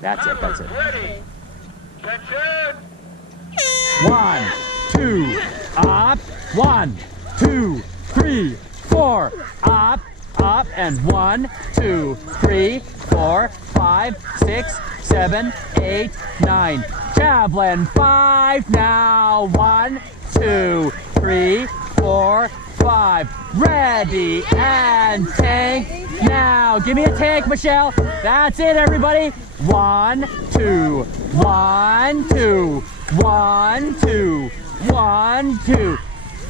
That's it, that's it. Ready. Attention. 1, 2, up. 1, 2, 3, 4, up, up, and 1, 2, 3, 4, 5, 6, 7, 8, 9. Javelin 5 now. 1, 2, 3, 4, 5. Ready and tank now. Give me a tank, Michelle. That's it, everybody. 1, 2, 1, 2, 1, 2, 1, 2.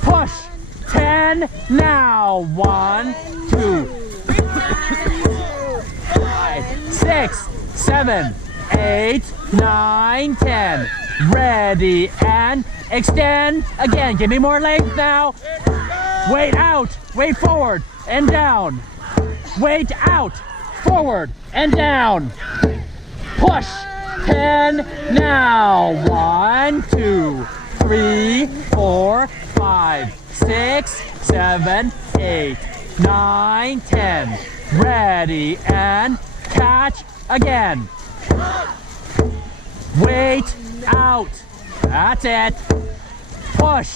Push. 10 now. 1, 2, 5, 6, 7, 8, 9, 10. Ready and extend. Again, give me more length now. Weight out, weight forward and down. Weight out, forward and down. Push. 10 now. 1, 2, 3, 4, 5, 6, 7, 8, 9, 10. Ready and catch again. Weight out. That's it. Push.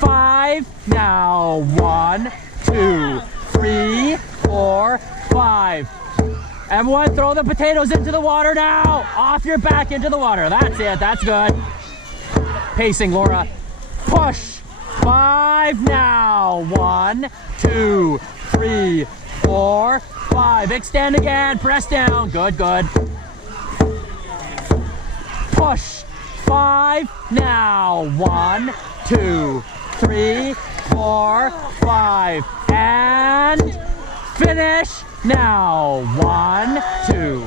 5 now. 1, 2, 3, 4, 5. Everyone throw the potatoes into the water now. Off your back into the water. That's it. That's good. Pacing, Laura. Push. 5 now. 1, 2, 3, 4, 5. Extend again. Press down. Good, good. Push. 5 now. 1, 2, 3, 4, 5. And finish now. 1, 2,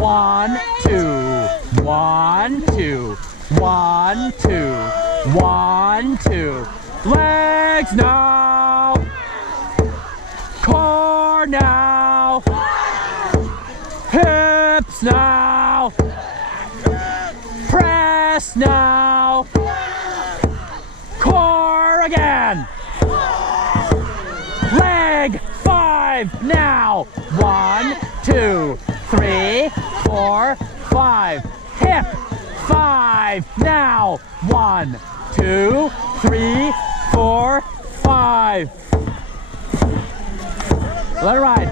1, 2, 1, 2, 1, 2, 1, 2. Legs now. Core now. Hips now. Press now. Core again. Leg 5 now. 1, 2, 3, 4, 5. Hip 5 now. 1, 2, 3, 4, 5. Let it ride.